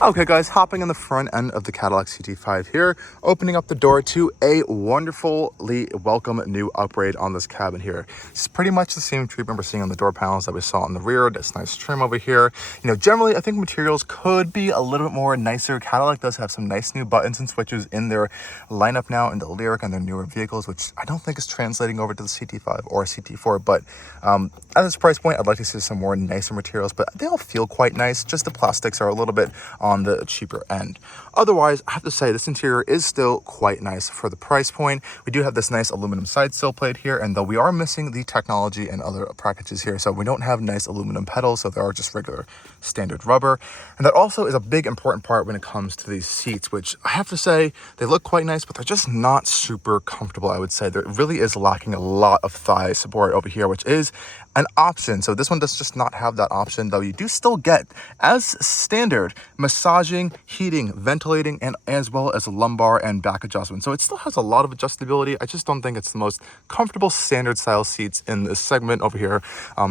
Okay guys, hopping in the front end of the Cadillac CT5 here, opening up the door to a wonderfully welcome new upgrade on this cabin here. It's pretty much the same treatment we're seeing on the door panels that we saw on the rear. This nice trim over here. You know, generally I think materials could be a little bit more nicer. Cadillac does have some nice new buttons and switches in their lineup now in the Lyric and their newer vehicles, which I don't think is translating over to the CT5 or CT4, but at this price point, I'd like to see some more nicer materials, but they all feel quite nice. Just the plastics are a little bit on the cheaper end. Otherwise, I have to say this interior is still quite nice for the price point. We do have this nice aluminum side sill plate here, and though we are missing the technology and other packages here, so we don't have nice aluminum pedals, so they are just regular standard rubber. And that also is a big important part when it comes to these seats, which I have to say they look quite nice, but they're just not super comfortable. I would say there really is lacking a lot of thigh support over here, which is an option. So this one does just not have that option, though you do still get, as standard, massaging, heating, ventilating, and as well as lumbar and back adjustment. So it still has a lot of adjustability. I just don't think it's the most comfortable standard style seats in this segment over here.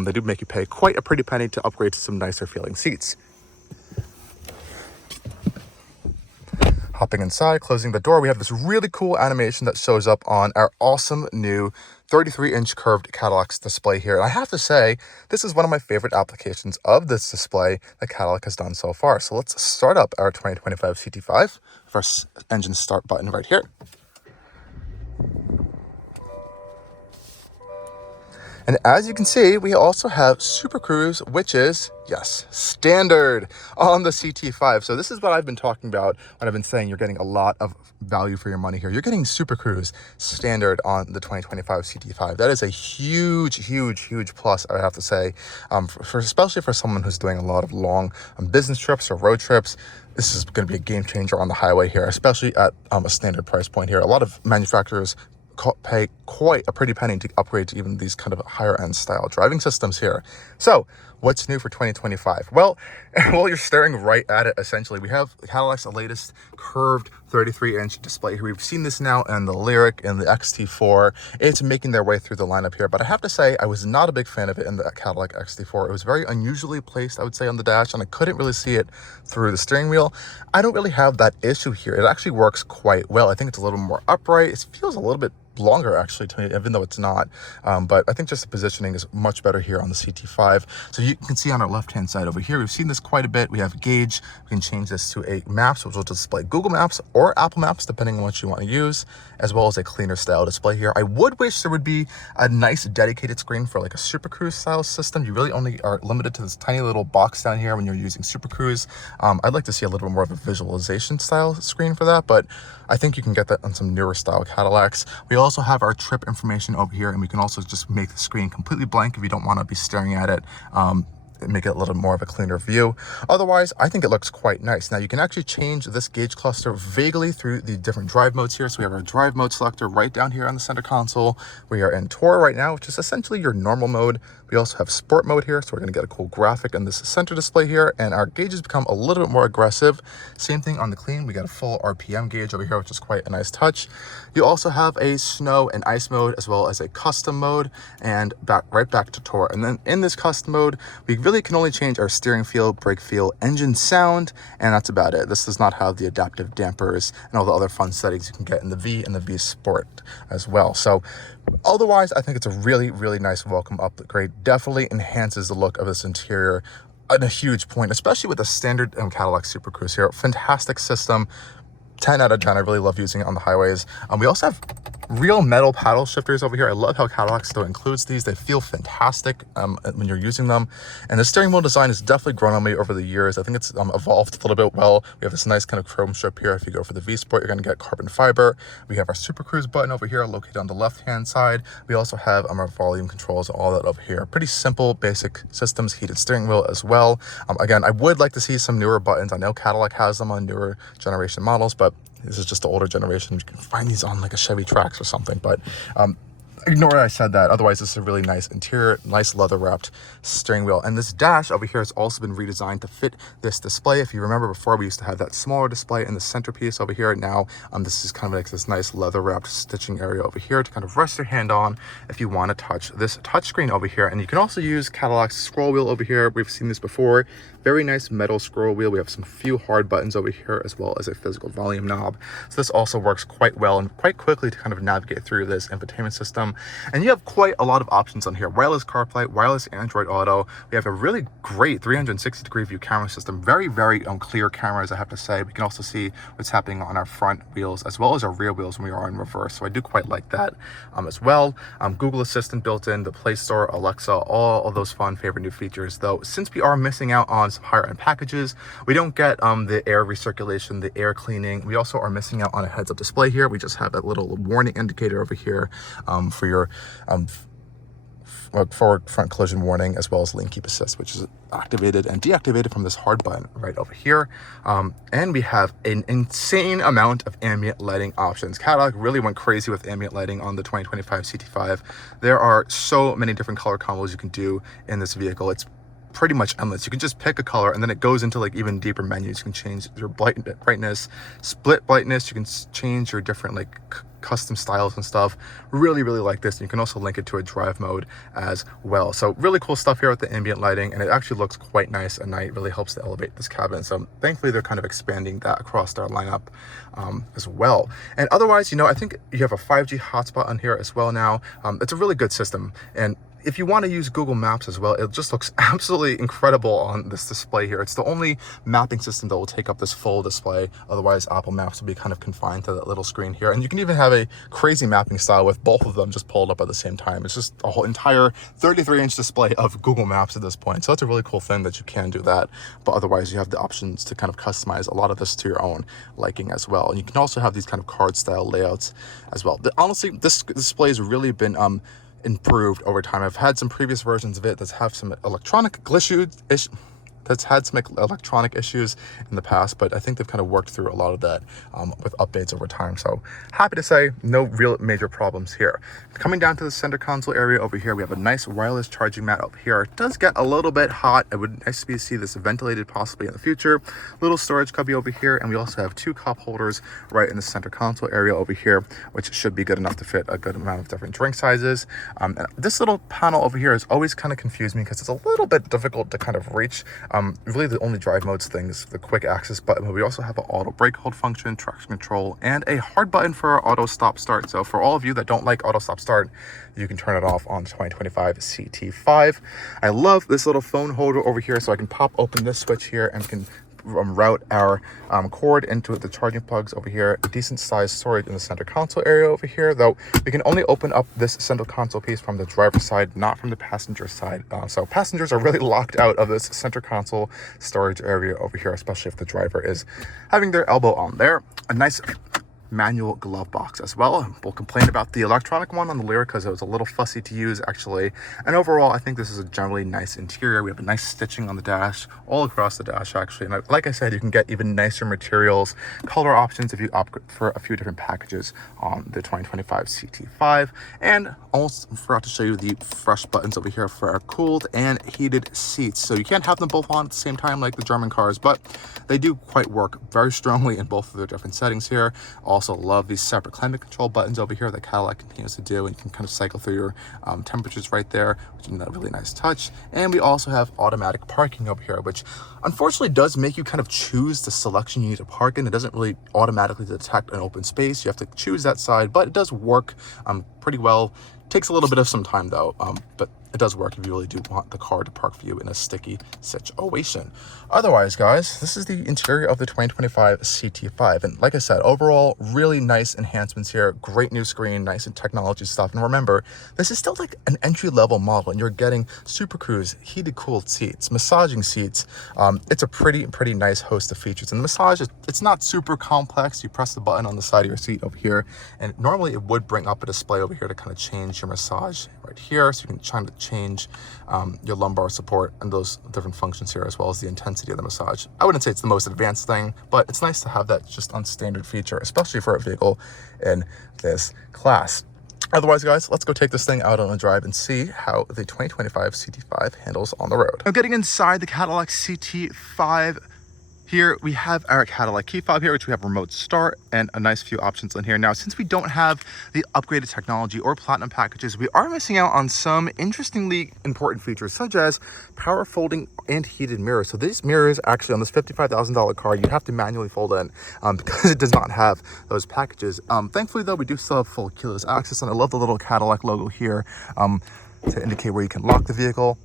They do make you pay quite a pretty penny to upgrade to some nicer feeling seats. Hopping inside, closing the door, we have this really cool animation that shows up on our awesome new 33-inch curved Cadillac's display here. And I have to say, this is one of my favorite applications of this display that Cadillac has done so far. So let's start up our 2025 CT5 with our engine start button right here. And as you can see, we also have Supercruise, which is, yes, standard on the CT5. So this is what I've been talking about when I've been saying you're getting a lot of value for your money here. You're getting Supercruise standard on the 2025 CT5. That is a huge plus, I have to say, especially for someone who's doing a lot of long business trips or road trips. This is going to be a game changer on the highway here, especially at a standard price point here. A lot of manufacturers pay quite a pretty penny to upgrade to even these kind of higher end style driving systems here. So what's new for 2025? Well, you're staring right at it. Essentially, we have Cadillac's latest curved 33-inch display here. We've seen this now in the Lyric and the XT4. It's making their way through the lineup here, but I have to say I was not a big fan of it in the Cadillac XT4. It was very unusually placed, I would say, on the dash, and I couldn't really see it through the steering wheel. I don't really have that issue here. It actually works quite well. I think it's a little more upright. It feels a little bit longer actually to me, even though it's not, but I think just the positioning is much better here on the CT5. So you can see on our left hand side over here, we've seen this quite a bit. We have gauge. We can change this to a maps, which will display Google Maps or Apple Maps depending on what you want to use, as well as a cleaner style display here. I would wish there would be a nice dedicated screen for like a Supercruise style system. You really only are limited to this tiny little box down here when you're using Supercruise. I'd like to see a little bit more of a visualization style screen for that, but I think you can get that on some newer style Cadillacs. We also have our trip information over here, and we can also just make the screen completely blank if you don't want to be staring at it. Make it a little more of a cleaner view. Otherwise, I think it looks quite nice. Now you can actually change this gauge cluster vaguely through the different drive modes here. So we have our drive mode selector right down here on the center console. We are in Tour right now, which is essentially your normal mode. We also have sport mode here, so we're going to get a cool graphic in this center display here, and our gauges become a little bit more aggressive. Same thing on the clean. We got a full RPM gauge over here, which is quite a nice touch. You also have a snow and ice mode, as well as a custom mode, and right back to Tour. And then in this custom mode, we really can only change our steering feel, brake feel, engine sound, and that's about it. This does not have the adaptive dampers and all the other fun settings you can get in the V and the V Sport as well. So otherwise, I think it's a really nice welcome upgrade. Definitely enhances the look of this interior at a huge point, especially with the standard Cadillac Supercruise here. Fantastic system. 10 out of 10. I really love using it on the highways. We also have real metal paddle shifters over here. I love how Cadillac still includes these. They feel fantastic when you're using them. And the steering wheel design has definitely grown on me over the years. I think it's evolved a little bit well. We have this nice kind of chrome strip here. If you go for the V Sport, you're going to get carbon fiber. We have our Supercruise button over here located on the left-hand side. We also have our volume controls, all that over here. Pretty simple, basic systems, heated steering wheel as well. Again, I would like to see some newer buttons. I know Cadillac has them on newer generation models, but this is just the older generation. You can find these on like a Chevy Trax or something, but Ignore I said that. Otherwise, this is a really nice interior, nice leather-wrapped steering wheel. And this dash over here has also been redesigned to fit this display. If you remember before, we used to have that smaller display in the centerpiece over here. Now, this is kind of like this nice leather-wrapped stitching area over here to kind of rest your hand on if you want to touch this touchscreen over here. And you can also use Cadillac's scroll wheel over here. We've seen this before. Very nice metal scroll wheel. We have some few hard buttons over here as well as a physical volume knob. So this also works quite well and quite quickly to kind of navigate through this infotainment system. And you have quite a lot of options on here. Wireless CarPlay, wireless Android Auto. We have a really great 360-degree view camera system. Very, very clear cameras, I have to say. We can also see what's happening on our front wheels as well as our rear wheels when we are in reverse. So I do quite like that as well. Google Assistant built in, the Play Store, Alexa, all of those fun favorite new features. Though, since we are missing out on some higher end packages, we don't get the air recirculation, the air cleaning. We also are missing out on a heads-up display here. We just have that little warning indicator over here for your forward front collision warning, as well as lane keep assist, which is activated and deactivated from this hard button right over here. And we have an insane amount of ambient lighting options. Cadillac really went crazy with ambient lighting on the 2025 CT5. There are so many different color combos you can do in this vehicle. It's pretty much endless. You can just pick a color and then it goes into like even deeper menus. You can change your brightness, split brightness. You can change your different like custom styles and stuff. Really like this. And you can also link it to a drive mode as well. So really cool stuff here with the ambient lighting, and it actually looks quite nice at night. Really helps to elevate this cabin. So thankfully they're kind of expanding that across their lineup as well. And otherwise, I think you have a 5G hotspot on here as well now. It's a really good system, and if you want to use Google Maps as well, it just looks absolutely incredible on this display here. It's the only mapping system that will take up this full display. Otherwise, Apple Maps will be kind of confined to that little screen here. And you can even have a crazy mapping style with both of them just pulled up at the same time. It's just a whole entire 33-inch display of Google Maps at this point. So that's a really cool thing that you can do that. But otherwise, you have the options to kind of customize a lot of this to your own liking as well. And you can also have these kind of card style layouts as well. Honestly, this display has really been improved over time. I've had some previous versions of it that have some electronic issues. That's had some electronic issues in the past, but I think they've kind of worked through a lot of that with updates over time. So happy to say no real major problems here. Coming down to the center console area over here, we have a nice wireless charging mat up here. It does get a little bit hot. It would nice to see this ventilated possibly in the future. Little storage cubby over here, and we also have two cup holders right in the center console area over here, which should be good enough to fit a good amount of different drink sizes. And this little panel over here has always kind of confused me because it's a little bit difficult to kind of reach. Really the only drive modes thing is the quick access button, but we also have an auto brake hold function, traction control, and a hard button for our auto stop start. So for all of you that don't like auto stop start, you can turn it off on the 2025 CT5. I love this little phone holder over here, so I can pop open this switch here and can route our cord into the charging plugs over here. A decent sized storage in the center console area over here, though we can only open up this center console piece from the driver's side, not from the passenger side. So passengers are really locked out of this center console storage area over here, especially if the driver is having their elbow on there. A nice manual glove box as well. We'll complain about the electronic one on the Lyriq because it was a little fussy to use actually. And overall, I think this is a generally nice interior. We have a nice stitching on the dash, all across the dash actually. And like I said, you can get even nicer materials, color options if you opt for a few different packages on the 2025 CT5. And almost forgot to show you the fresh buttons over here for our cooled and heated seats. So you can't have them both on at the same time like the German cars, but they do quite work very strongly in both of their different settings here. Also love these separate climate control buttons over here that Cadillac continues to do, and you can kind of cycle through your temperatures right there, which is a really nice touch. And we also have automatic parking over here, which unfortunately does make you kind of choose the selection you need to park in. It doesn't really automatically detect an open space. You have to choose that side, but it does work pretty well. Takes a little bit of some time though, but it does work if you really do want the car to park for you in a sticky situation. Otherwise, guys, this is the interior of the 2025 CT5. And like I said, overall, really nice enhancements here. Great new screen, nice and technology stuff. And remember, this is still like an entry-level model, and you're getting Supercruise, heated cooled seats, massaging seats. It's a pretty nice host of features. And the massage, it's not super complex. You press the button on the side of your seat over here, and normally it would bring up a display over here to kind of change your massage right here. So you can try to change your lumbar support and those different functions here, as well as the intensity of the massage. I wouldn't say it's the most advanced thing, but it's nice to have that just on standard feature, especially for a vehicle in this class. Otherwise, guys, let's go take this thing out on a drive and see how the 2025 CT5 handles on the road. Now, getting inside the Cadillac CT5, here we have our Cadillac key fob here, which we have remote start and a nice few options in here. Now, since we don't have the upgraded technology or platinum packages, we are missing out on some interestingly important features, such as power folding and heated mirrors. So these mirrors actually on this $55,000 car, you have to manually fold in because it does not have those packages. Thankfully, though, we do still have full keyless access, and I love the little Cadillac logo here to indicate where you can lock the vehicle.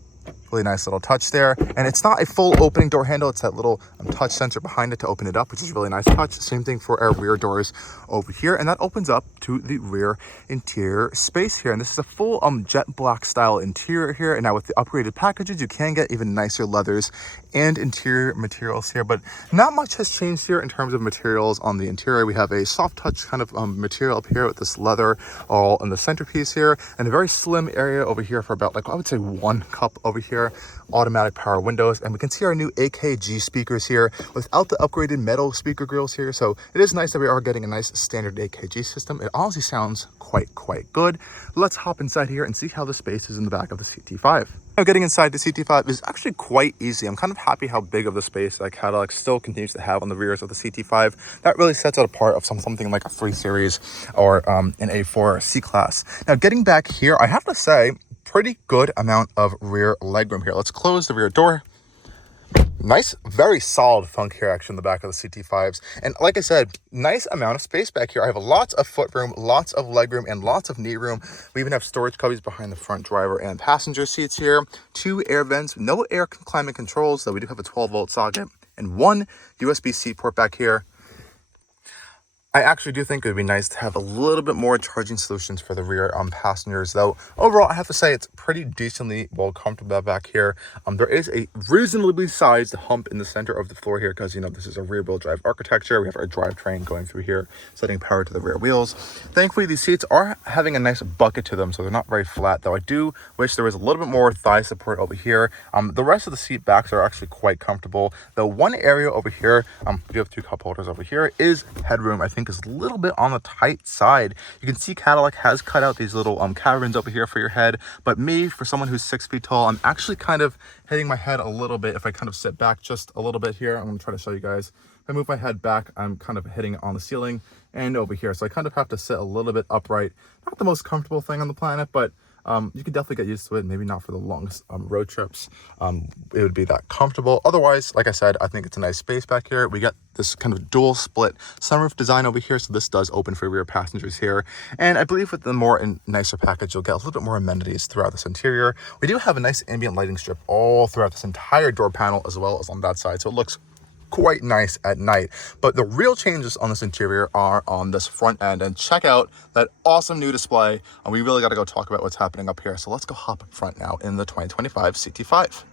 Really nice little touch there. And it's not a full opening door handle. It's that little touch sensor behind it to open it up, which is really nice touch. Same thing for our rear doors over here. And that opens up to the rear interior space here. And this is a full jet black style interior here. And now with the upgraded packages, you can get even nicer leathers and interior materials here. But not much has changed here in terms of materials on the interior. We have a soft touch kind of material up here with this leather all in the centerpiece here. And a very slim area over here for about, like, I would say 1 cup over here. Automatic power windows, and we can see our new AKG speakers here without the upgraded metal speaker grills here. So it is nice that we are getting a nice standard AKG system. It honestly sounds quite good. Let's hop inside here and see how the space is in the back of the CT5. Now, getting inside the CT5 is actually quite easy. I'm kind of happy how big of the space that Cadillac still continues to have on the rears of the CT5. That really sets it apart of something like a 3 Series or an A4 C-Class. Now, getting back here, I have to say, pretty good amount of rear legroom here. Let's close the rear door. Nice, very solid funk here actually in the back of the CT5s. And like I said, nice amount of space back here. I have lots of footroom, lots of legroom, and lots of knee room. We even have storage cubbies behind the front driver and passenger seats here. 2 air vents, no air climate controls, though we do have a 12-volt socket, and 1 USB-C port back here. I actually do think it would be nice to have a little bit more charging solutions for the rear passengers, though overall I have to say it's pretty decently well comfortable back here. There is a reasonably sized hump in the center of the floor here because, you know, this is a rear wheel drive architecture. We have our drivetrain going through here, setting power to the rear wheels. Thankfully, these seats are having a nice bucket to them, so they're not very flat, though I do wish there was a little bit more thigh support over here. The rest of the seat backs are actually quite comfortable. The one area over here, we do have 2 cup holders over here, is headroom. I think is a little bit on the tight side. You can see Cadillac has cut out these little caverns over here for your head, but me, for someone who's 6 feet tall, I'm actually kind of hitting my head a little bit. If I kind of sit back just a little bit here, I'm going to try to show you guys. If I move my head back, I'm kind of hitting on the ceiling and over here, so I kind of have to sit a little bit upright. Not the most comfortable thing on the planet, but you can definitely get used to it. Maybe not for the longest road trips. It would be that comfortable. Otherwise, like I said, I think it's a nice space back here. We got this kind of dual split sunroof design over here, so this does open for rear passengers here. And I believe with the more and nicer package, you'll get a little bit more amenities throughout this interior. We do have a nice ambient lighting strip all throughout this entire door panel, as well as on that side, so it looks quite nice at night. But the real changes on this interior are on this front end, and check out that awesome new display. And we really got to go talk about what's happening up here, so let's go hop up front now in the 2025 CT5.